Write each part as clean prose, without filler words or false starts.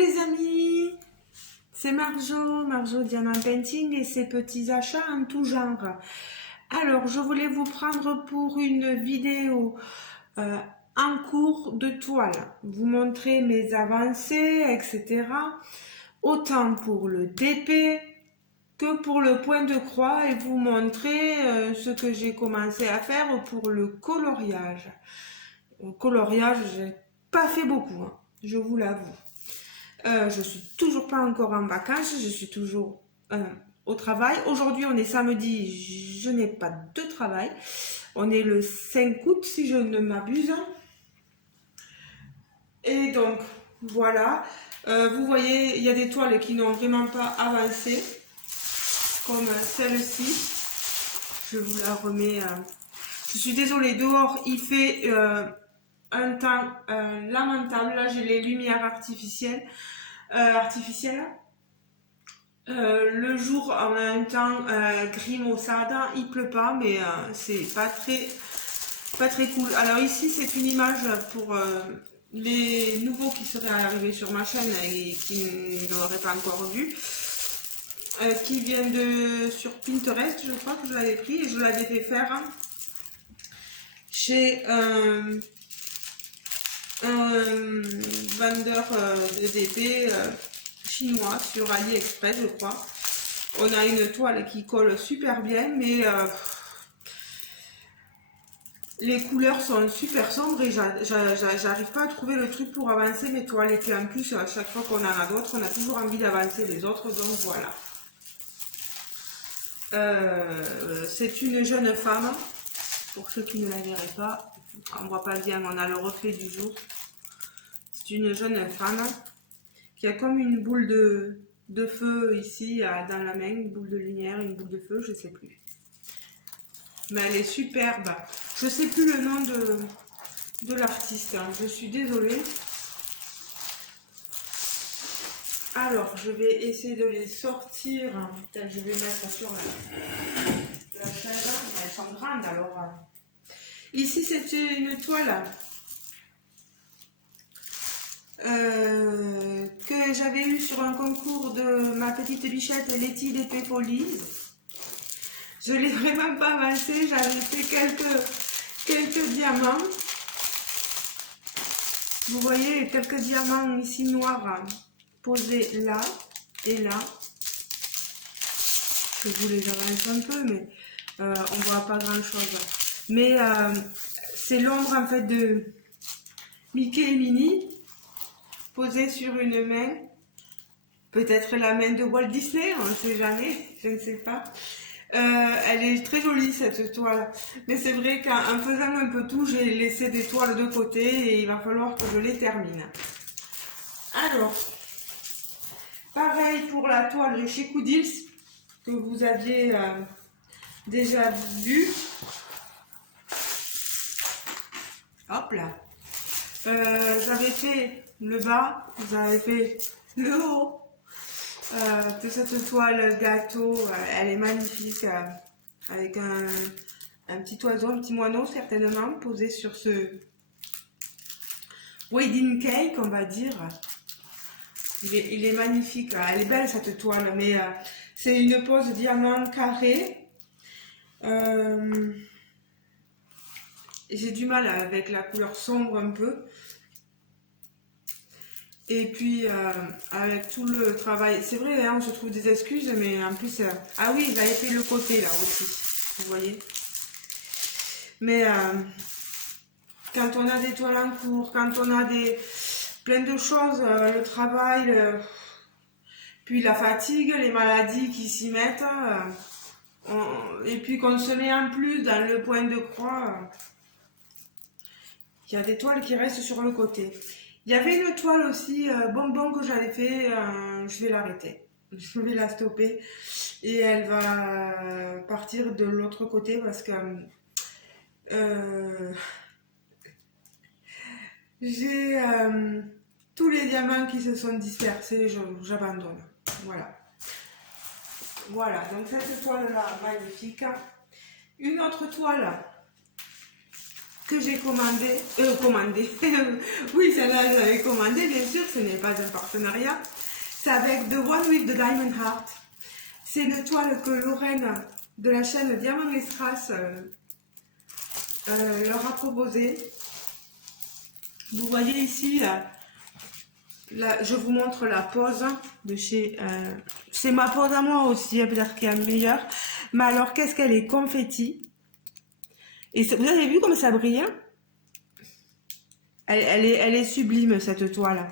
les amis, c'est Marjo Diamant Painting et ses petits achats en tout genre. Alors, je voulais vous prendre pour une vidéo en cours de toile, vous montrer mes avancées, etc. Autant pour le DP que pour le point de croix et vous montrer ce que j'ai commencé à faire pour le coloriage. Le coloriage, j'ai pas fait beaucoup, hein, je vous l'avoue. Je suis toujours pas encore en vacances, je suis toujours au travail. Aujourd'hui, on est samedi, je n'ai pas de travail. On est le 5 août, si je ne m'abuse. Et donc, voilà. Vous voyez, il y a des toiles qui n'ont vraiment pas avancé, comme celle-ci. Je vous la remets. Je suis désolée, dehors, il fait un temps lamentable. Là, j'ai les lumières artificielles. Le jour, on a un temps gris maussade, il pleut pas, mais c'est pas très cool. Alors ici, c'est une image pour les nouveaux qui seraient arrivés sur ma chaîne et qui n'auraient pas encore vu, qui vient sur Pinterest, je crois que je l'avais pris et je l'avais fait faire chez un vendeur de DP chinois sur AliExpress, je crois. On a une toile qui colle super bien, mais les couleurs sont super sombres et j'arrive pas à trouver le truc pour avancer mes toiles. Et puis en plus, à chaque fois qu'on en a d'autres, on a toujours envie d'avancer les autres, donc voilà. C'est une jeune femme, pour ceux qui ne la verraient pas, on voit pas bien, on a le reflet du jour. C'est une jeune femme qui a comme une boule de feu ici dans la main, une boule de lumière, une boule de feu, je sais plus. Mais elle est superbe. Je sais plus le nom de l'artiste, hein. Je suis désolée. Alors, je vais essayer de les sortir. Peut-être je vais mettre sur la chaîne. Elles sont grandes alors. Ici, c'est une toile que j'avais eu sur un concours de ma petite bichette Letty d'épée polie. Je l'ai vraiment pas avancé, j'avais fait quelques diamants. Vous voyez quelques diamants ici noirs posés là et là. Je vous les avance un peu, mais on voit pas grand chose. Mais c'est l'ombre en fait de Mickey et Minnie posée sur une main. Peut-être la main de Walt Disney, on ne sait jamais, je ne sais pas. Elle est très jolie cette toile, mais c'est vrai qu'en faisant un peu tout, j'ai laissé des toiles de côté et il va falloir que je les termine. Alors, pareil pour la toile de chez Coudils que vous aviez déjà vue. Hop là. J'avais fait le bas, j'avais fait le haut. De cette toile gâteau, elle est magnifique, avec un petit oiseau, un petit moineau certainement, posé sur ce wedding cake, on va dire. Il est magnifique, elle est belle cette toile, mais c'est une pose diamant carré. J'ai du mal avec la couleur sombre un peu. Et puis, avec tout le travail, c'est vrai, hein, on se trouve des excuses, mais en plus, ah oui, j'avais fait le côté là aussi, vous voyez. Mais quand on a des toiles en cours, quand on a plein de choses, le travail, puis la fatigue, les maladies qui s'y mettent, et puis qu'on se met en plus dans le point de croix, il y a des toiles qui restent sur le côté. Il y avait une toile aussi bonbon que j'avais fait, je vais l'arrêter, je vais la stopper et elle va partir de l'autre côté parce que j'ai tous les diamants qui se sont dispersés, j'abandonne. Voilà, donc cette toile là magnifique. Une autre toile que j'ai commandé, oui, celle-là, j'avais commandé, bien sûr, ce n'est pas un partenariat. C'est avec The One with the Diamond Heart. C'est une toile que Lorraine de la chaîne Diamant et Strass leur a proposée. Vous voyez ici, là, je vous montre la pose de chez... c'est ma pose à moi aussi, peut-être qu'il y a meilleure. Mais alors, qu'est-ce qu'elle est confetti. Et vous avez vu comme ça brille, hein? Elle est sublime, cette toile.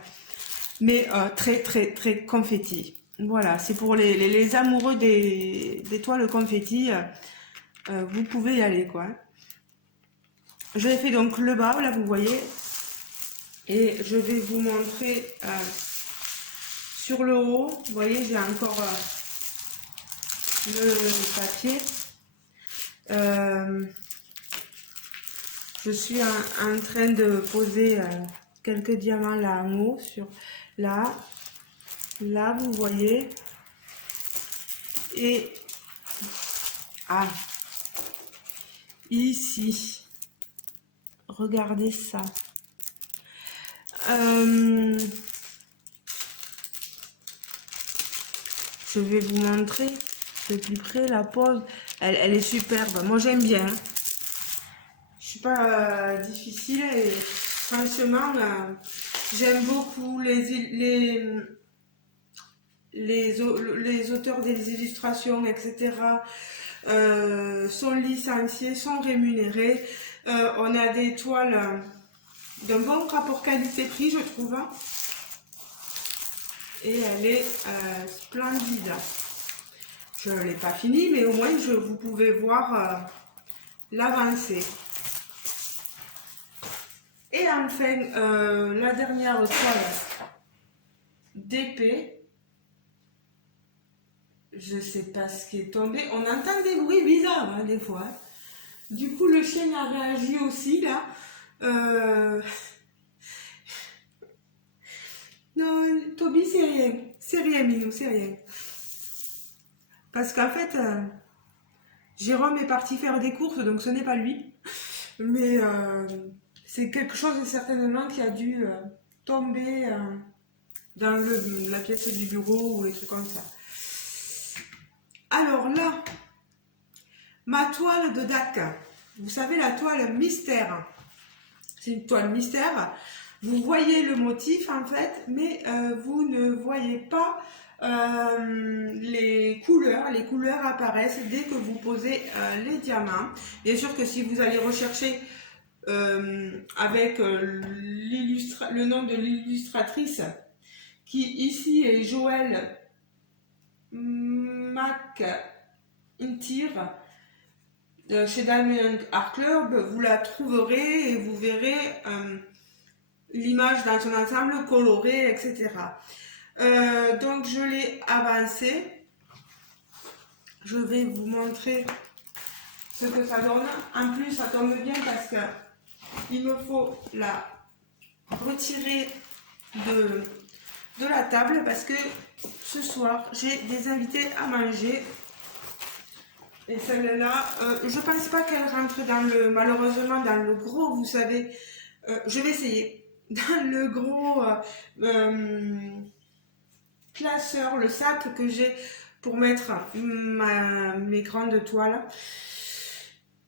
Mais très, très, très confetti. Voilà, c'est pour les amoureux des toiles confetti. Vous pouvez y aller, quoi. Je fait donc le bas, là, vous voyez. Et je vais vous montrer sur le haut. Vous voyez, j'ai encore le papier. Je suis en train de poser quelques diamants là en haut, sur là, vous voyez, et ici, regardez ça. Je vais vous montrer de plus près la pose. Elle est superbe. Moi j'aime bien. Je suis pas difficile et franchement j'aime beaucoup les auteurs des illustrations, etc. Sont licenciés, sont rémunérés. On a des toiles d'un bon rapport qualité-prix, je trouve. Et elle est splendide. Je ne l'ai pas fini, mais au moins vous pouvez voir l'avancée. Et enfin, la dernière toile d'épée. Je ne sais pas ce qui est tombé. On entend des bruits bizarres, hein, des fois. Du coup, le chien a réagi aussi, là. Non, Toby, c'est rien. C'est rien, Minou, c'est rien. Parce qu'en fait, Jérôme est parti faire des courses, donc ce n'est pas lui. Mais c'est quelque chose certainement qui a dû tomber dans la pièce du bureau ou les trucs comme ça. Alors là, ma toile de DAC, vous savez, la toile mystère. C'est une toile mystère. Vous voyez le motif en fait, mais vous ne voyez pas les couleurs. Les couleurs apparaissent dès que vous posez les diamants. Bien sûr que si vous allez rechercher avec le nom de l'illustratrice, qui ici est Joëlle McIntyre, chez Diamond Art Club, vous la trouverez et vous verrez l'image dans son ensemble colorée, etc. Donc je l'ai avancé. Je vais vous montrer ce que ça donne. En plus, ça tombe bien parce que il me faut la retirer de la table parce que ce soir j'ai des invités à manger. Et celle-là, je pense pas qu'elle rentre malheureusement dans le gros, vous savez, je vais essayer, dans le gros classeur, le sac que j'ai pour mettre mes grandes toiles.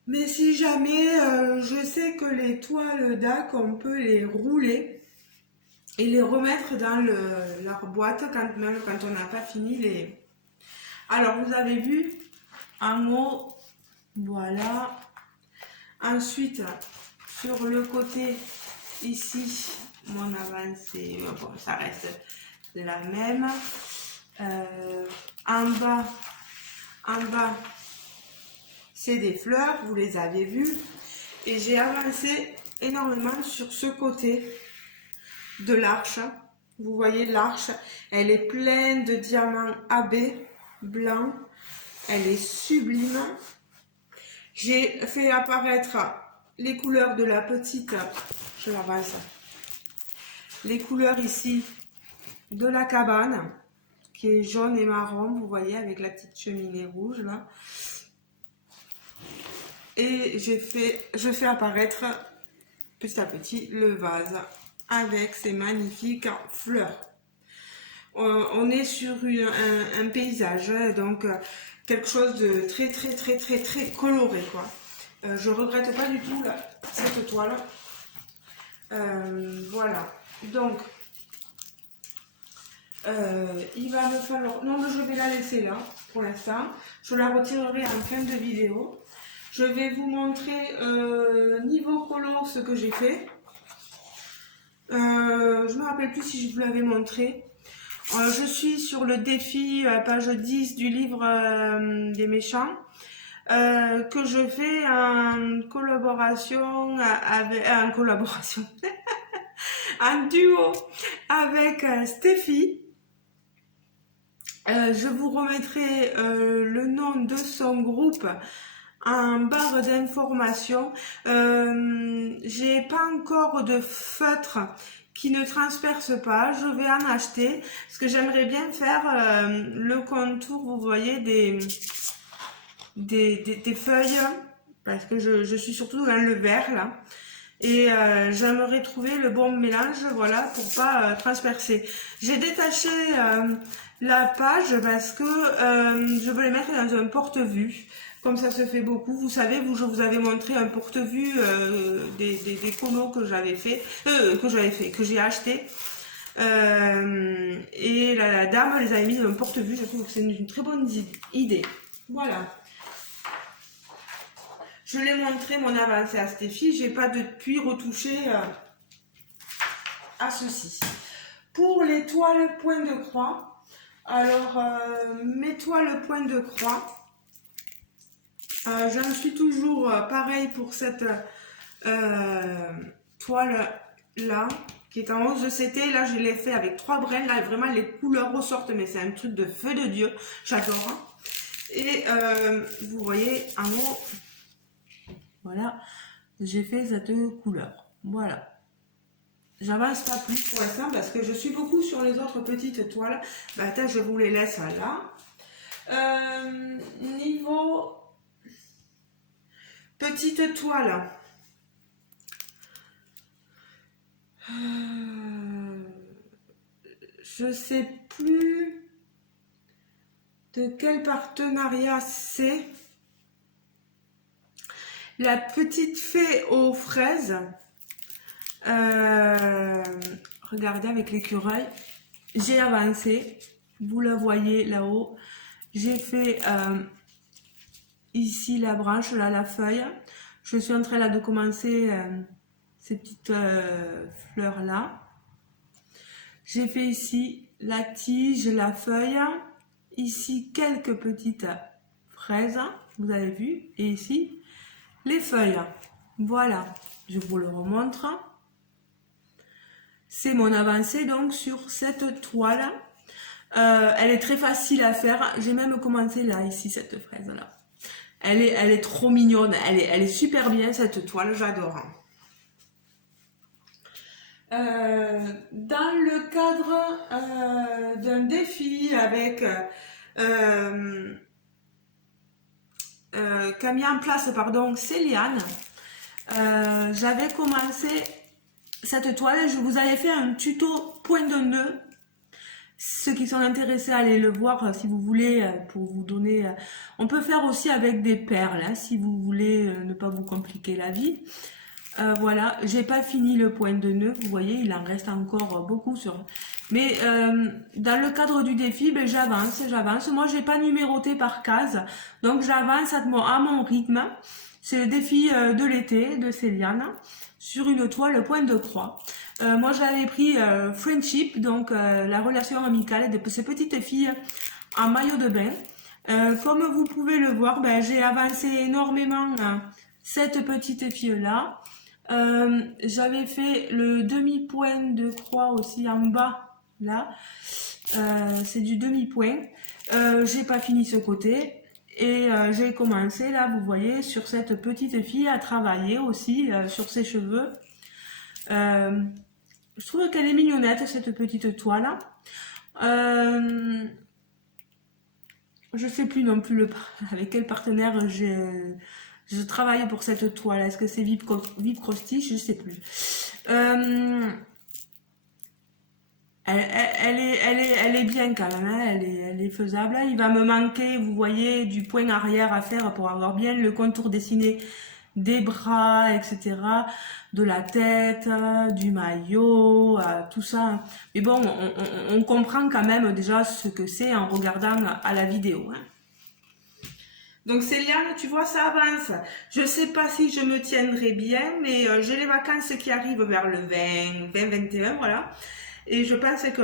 Mais si jamais, je sais que les toiles DAC, on peut les rouler et les remettre dans leur boîte, même quand on n'a pas fini les... Alors, vous avez vu, en haut, voilà. Ensuite, sur le côté, ici, mon avancée, bon, ça reste la même. En bas, c'est des fleurs, vous les avez vues. Et j'ai avancé énormément sur ce côté de l'arche. Vous voyez l'arche, elle est pleine de diamants AB blancs. Elle est sublime. J'ai fait apparaître les couleurs de la petite, je l'avance, les couleurs ici de la cabane, qui est jaune et marron, vous voyez, avec la petite cheminée rouge là. Et je fais apparaître petit à petit le vase avec ces magnifiques fleurs. On est sur un paysage, hein, donc quelque chose de très coloré, quoi. Je regrette pas du tout là, cette toile. Voilà, donc il va me falloir, non, je vais la laisser là pour l'instant, je la retirerai en fin de vidéo. Je vais vous montrer niveau colo ce que j'ai fait. Je me rappelle plus si je vous l'avais montré. Je suis sur le défi page 10 du livre des méchants, que je fais en collaboration avec en duo avec Stéphie. Je vous remettrai le nom de son groupe en barre d'informations. J'ai pas encore de feutre qui ne transperce pas, je vais en acheter parce que j'aimerais bien faire le contour, vous voyez, des feuilles, parce que je suis surtout dans le vert là, et j'aimerais trouver le bon mélange, voilà, pour pas transpercer. J'ai détaché la page parce que je veux les mettre dans un porte-vue, comme ça se fait beaucoup. Vous savez, je vous avais montré un porte-vue des colos que j'avais fait, que j'ai acheté. Et la dame les avait mis dans un porte-vue. Je trouve que c'est une très bonne idée. Voilà. Je l'ai montré mon avancée à Stéphie. J'ai pas depuis retouché à ceci. Pour les toiles point de croix, alors mes toiles point de croix. J'en suis toujours pareil pour cette toile là qui est en 11 CT. Là je l'ai fait avec 3 brins. Là vraiment les couleurs ressortent, mais c'est un truc de feu de Dieu, j'adore. Et vous voyez en haut, voilà, j'ai fait cette couleur. Voilà, j'avance pas plus pour l'instant parce que je suis beaucoup sur les autres petites toiles. Attends, je vous les laisse là. Niveau petite toile, je sais plus de quel partenariat c'est. La petite fée aux fraises. Regardez avec l'écureuil. J'ai avancé. Vous la voyez là-haut. J'ai fait ici la branche, là la feuille. Je suis en train là de commencer ces petites fleurs là. J'ai fait ici la tige, la feuille. Ici quelques petites fraises, vous avez vu. Et ici les feuilles. Voilà, je vous le remontre. C'est mon avancée donc sur cette toile. Elle est très facile à faire. J'ai même commencé là, ici, cette fraise là. Elle est trop mignonne. Elle est super bien cette toile, j'adore. Dans le cadre d'un défi avec qu'a mis en place Céliane, j'avais commencé cette toile. Je vous avais fait un tuto point de nœud. Ceux qui sont intéressés, allez le voir si vous voulez, pour vous donner. On peut faire aussi avec des perles, hein, si vous voulez ne pas vous compliquer la vie. Voilà, j'ai pas fini le point de nœud, vous voyez, il en reste encore beaucoup sur. Mais dans le cadre du défi, ben, j'avance. Moi, j'ai pas numéroté par case, donc j'avance à mon rythme. C'est le défi de l'été de Céliane sur une toile point de croix. Moi, j'avais pris Friendship, donc la relation amicale de ces petites filles en maillot de bain. Comme vous pouvez le voir, ben, j'ai avancé énormément cette petite fille-là. J'avais fait le demi-point de croix aussi en bas, là. C'est du demi-point. J'ai pas fini ce côté. Et j'ai commencé, là, vous voyez, sur cette petite fille à travailler aussi sur ses cheveux. Je trouve qu'elle est mignonnette, cette petite toile. Je sais plus non plus avec quel partenaire Je travaille pour cette toile. Est-ce que c'est Vip Cross-Stitch? Je sais plus. Elle est bien quand même, hein, elle est faisable. Il va me manquer, vous voyez, du point arrière à faire pour avoir bien le contour dessiné des bras, etc., de la tête, du maillot, tout ça. Mais bon, on comprend quand même déjà ce que c'est en regardant à la vidéo. Hein. Donc Céliane, tu vois, ça avance. Je sais pas si je me tiendrai bien, mais j'ai les vacances qui arrivent vers le 20, 21, voilà. Et je pense que